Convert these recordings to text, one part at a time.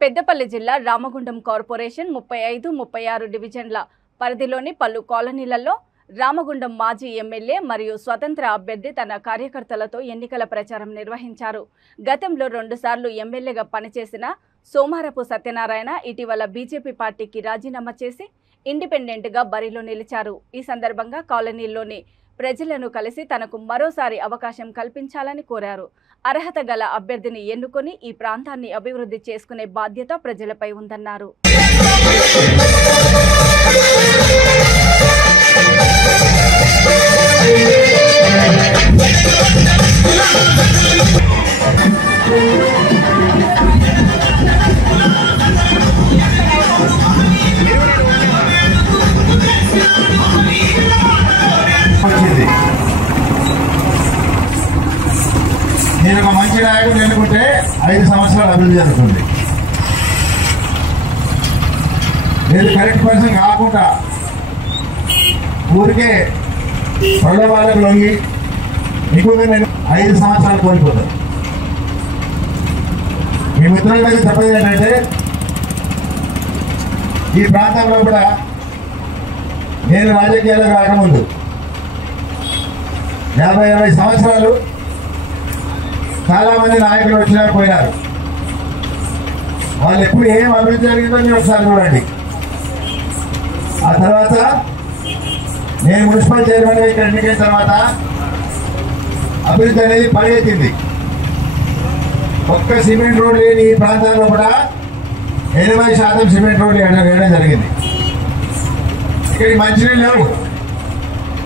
పెద్దపల్లి జిల్లా రామగుండం కార్పొరేషన్ 35, 36 డివిజన్ల పరిధిలోని పలు కాలనీలలో రామగుండం మాజీ ఎమ్మెల్యే మరియు స్వతంత్ర అభ్యర్థి తన కార్యకర్తలతో ఎన్నికల ప్రచారం నిర్వహించారు. గతంలో 2 సార్లు ఎమ్మెల్యేగా పనిచేసిన సోమారపు సత్యనారాయణ ఇటీవల బీజేపీ పార్టీకి రాజీనామా చేసి ఇండిపెండెంట్ గా బరిలో నిలిచారు. ఈ సందర్భంగా కాలనీలోని ప్రజలను కలిసి తనకు మరోసారి అవకాశం కల్పించాలని కోరారు. అర్హత గల అభ్యర్థిని ఎన్నుకొని ఈ ప్రాంతాన్ని అభివృద్ధి చేసుకునే బాధ్యత ప్రజలపై ఉందన్నారు. నేను ఒక మంచి నాయకుడు ఎన్నుకుంటే 5 సంవత్సరాలు అభివృద్ధి జరుగుతుంది. నేను కరెక్ట్ పర్సన్ కాకుండా ఊరికే ప్రలోభాలకు లొంగి ఎక్కువగా నేను 5 సంవత్సరాలు కోల్పోతాను. మీ మిత్రులకి చెప్పేది ఏంటంటే ఈ ప్రాంతంలో కూడా నేను రాజకీయాలకు రాకముందు 50-60 సంవత్సరాలు చాలా మంది నాయకులు వచ్చినారు పోయినారు. వాళ్ళు ఎప్పుడు ఏం అభివృద్ధి జరిగిందో మీరు ఒకసారి చూడండి. ఆ తర్వాత నేను మున్సిపల్ చైర్మన్ ఇక్కడ ఎన్నికైన తర్వాత అభివృద్ధి అనేది పరిగెత్తింది. ఒక్క సిమెంట్ రోడ్ లేని ఈ ప్రాంతాల్లో కూడా 80% సిమెంట్ రోడ్లు వేయడం జరిగింది. ఇక్కడికి మంచినీళ్ళు లేవు.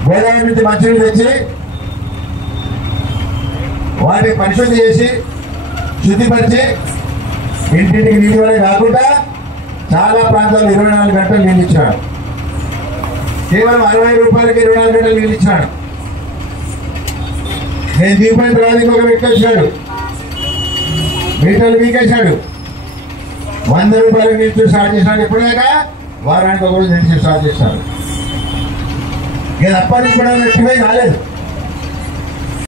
గోదావరి నుంచి మంచినీళ్ళు తెచ్చి వాటిని పరిశుద్ధి చేసి శుద్ధిపరిచి ఇంటింటికి నీటి వల్ల కాకుండా చాలా ప్రాంతాల్లో 24 గంటలు నీళ్ళు ఇచ్చాడు. కేవలం 60 రూపాయలకి 24 గంటలు నీళ్ళు ఇచ్చాడు. నేను దిగిపోయిన తర్వాత ఇంకొక వ్యక్తి వచ్చాడు, మీటర్లు వీకేశాడు. 100 రూపాయలకి నీళ్ళు స్టార్ట్ చేసినాడు. ఎప్పుడైనా వారానికి ఒకరోజు నీళ్ళు స్టార్ట్ చేస్తాడు. నేను అప్పటి నుంచి కూడా రెక్టిఫై కాలేదు.